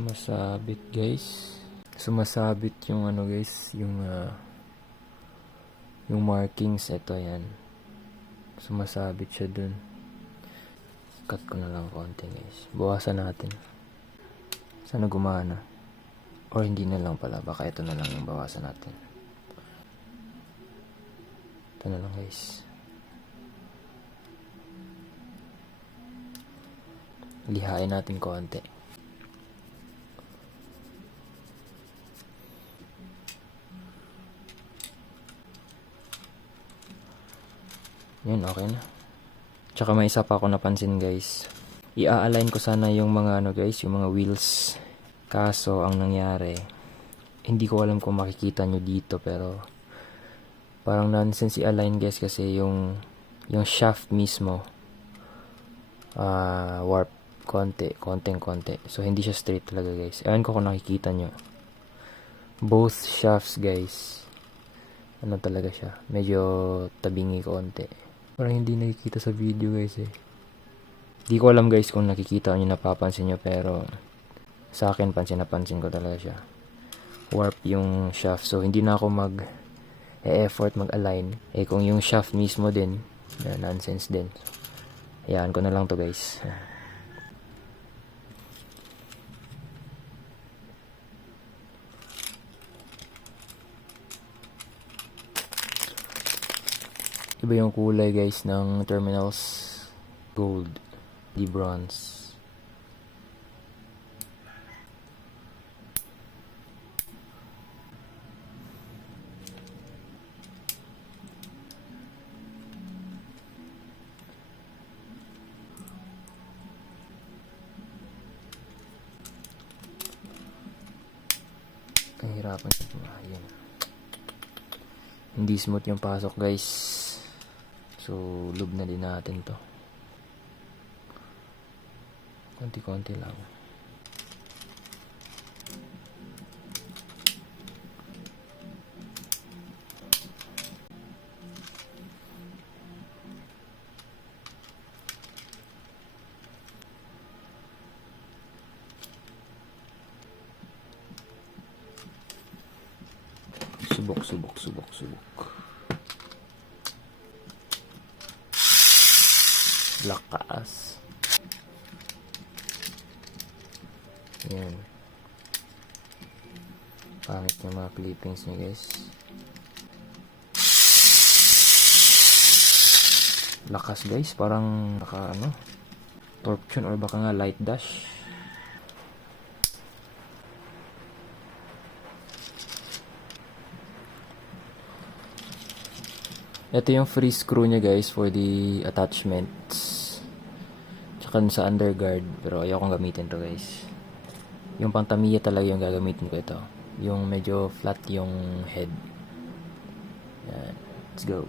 Sumasabit guys. Sumasabit yung ano guys, yung markings. Ito yan. Sumasabit siya dun. Cut ko na lang konti guys. Bawasan natin. Sana gumana. Or hindi na lang pala. Baka ito na lang yung bawasan natin. Ito na lang guys. Lihain natin konti. Yun, okay na. Tsaka may isa pa ako napansin guys. I-align ko sana yung mga guys, yung mga wheels. Kaso ang nangyari, hindi ko alam kung makikita nyo dito, pero parang nonsense i-align guys, kasi yung shaft mismo warp konti. So hindi siya straight talaga guys. Ewan ko kung nakikita nyo. Both shafts guys, ano talaga siya, medyo tabingi konti. Parang hindi nakikita sa video guys eh. Di ko alam guys kung nakikita nyo, napapansin nyo, pero sa akin pansin ko talaga siya. Warp yung shaft. So hindi na ako effort mag-align. Eh kung yung shaft mismo din, nonsense din. Hayaan ko na lang to guys. Iba yung kulay guys ng terminals. Gold, di bronze. Kahirapan ito. Ayan. Hindi smooth yung pasok guys. So lube na din natin to. Konti-konti lang. Subok. Lakas. Yan. Pangit yung mga clippings niya guys. Lakas guys, parang naka torque or baka nga light dash. Ito yung free screw niya guys for the attachments. Tsaka sa underguard. Pero ayokong gamitin to guys. Yung pang Tamiya talaga yung gagamitin ko ito. Yung medyo flat yung head. Yan. Let's go.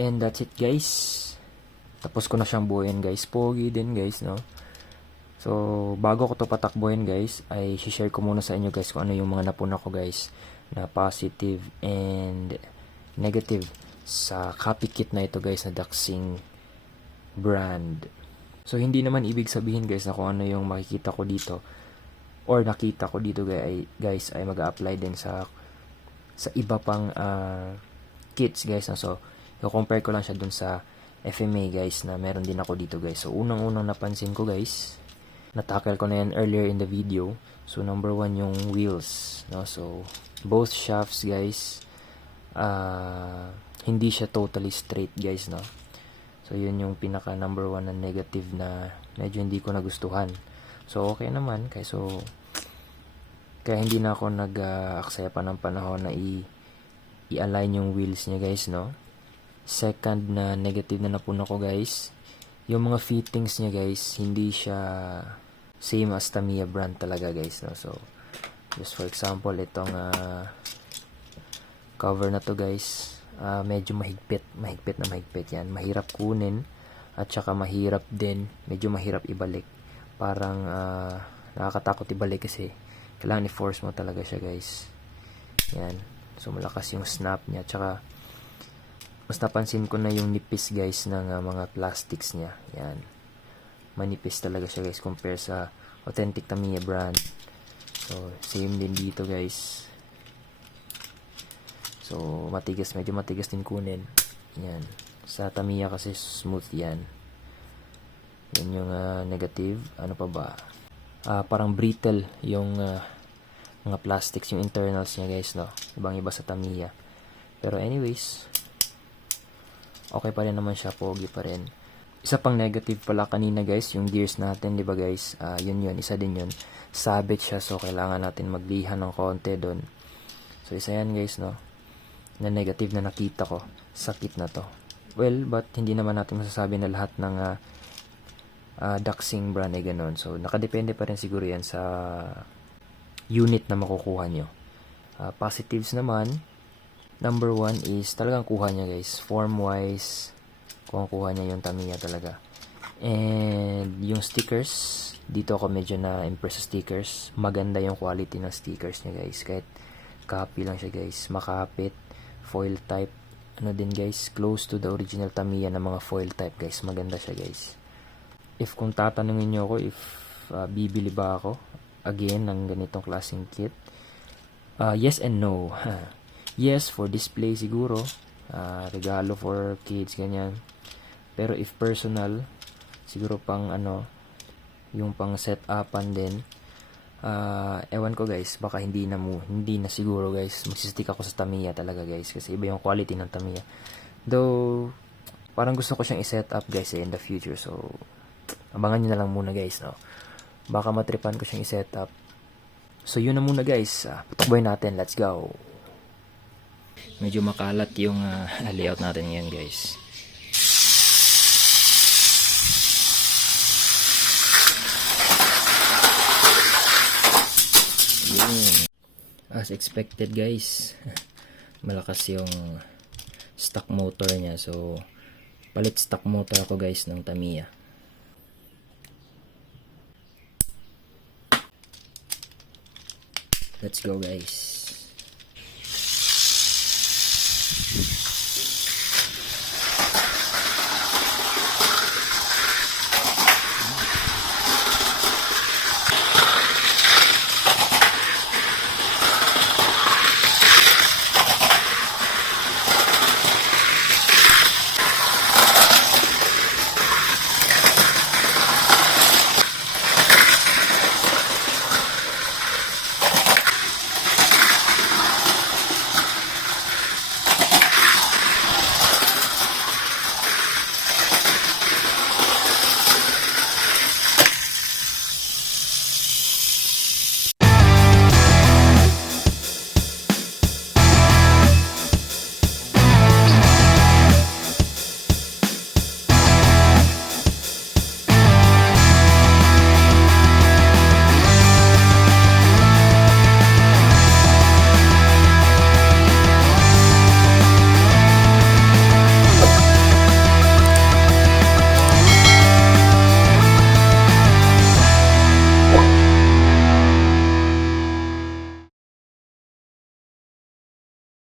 And that's it guys. Tapos ko na siyang buuin guys. Pogi din guys, no? So, bago ko to patakbuhin guys, ay share ko muna sa inyo guys kung ano yung mga napuna ko guys na positive and negative sa copy kit na ito guys na Daxing brand. So, hindi naman ibig sabihin guys na kung ano yung makikita ko dito or nakita ko dito guys ay mag-a-apply din sa iba pang kits guys. So, i-compare ko lang siya dun sa FMA guys na meron din ako dito guys. So, unang-unang napansin ko guys, natakal ko na yan earlier in the video. So, number 1 yung wheels, no? So, both shafts guys, hindi siya totally straight guys, no? So, yun yung pinaka number 1 na negative na medyo hindi ko nagustuhan. So, okay naman. Kaya hindi na ako nag-aksaya pa ng panahon na i-align yung wheels niya guys, no? Second na negative na napuna ko guys, yung mga fittings niya guys, hindi siya same as Tamiya brand talaga guys, no? So, just for example, itong cover na to guys, medyo mahigpit yan. Mahirap kunin at saka mahirap din, medyo mahirap ibalik. Parang nakakatakot ibalik kasi kailangan i-force mo talaga siya guys. Yan. So, malakas yung snap niya. Tsaka, mas napansin ko na yung nipis guys ng mga plastics niya. Yan. Manipis talaga siya guys compare sa authentic Tamiya brand. So, same din dito guys. So, matigas. Medyo matigas din kunin. Yan. Sa Tamiya kasi smooth yan. Yan yung negative. Ano pa ba? Parang brittle yung mga plastics, yung internals niya guys, no? Ibang iba sa Tamiya. Pero anyways, okay pa rin naman siya, pogi pa rin. Isa pang negative pala kanina guys, yung gears natin, di ba guys? Yun, isa din yun. Sabit siya, so kailangan natin maglihan ng konti doon. So, isa yan guys, no? Na negative na nakita ko sa kit na to. Well, but hindi naman natin masasabi na lahat ng Daxing brand ay ganun. So, nakadepende pa rin siguro yan sa unit na makukuha nyo. Positives naman, number 1 is talagang kuha niya guys. Form-wise, kuha niya yung Tamiya talaga. And yung stickers, dito ako medyo na-impress sa stickers. Maganda yung quality ng stickers niya guys. Kahit copy lang siya guys. Makapit, foil type. Ano din guys, close to the original Tamiya na mga foil type guys. Maganda siya guys. If kung tatanungin nyo ako if bibili ba ako again ng ganitong klaseng kit, yes and no. Yes, for display siguro, regalo for kids, ganyan. Pero if personal, siguro pang yung pang set-upan din, ewan ko guys, baka hindi na siguro guys, magsistick ako sa Tamiya talaga guys, kasi iba yung quality ng Tamiya. Though, parang gusto ko siyang i-set up guys in the future, so abangan nyo na lang muna guys, no? Baka matripan ko siyang i-set up. So, yun na muna guys, patakboy natin, let's go! Medyo makalat yung layout natin ngayon guys. Yun. As expected guys, malakas yung stock motor niya. So, palit stock motor ako guys ng Tamiya. Let's go guys.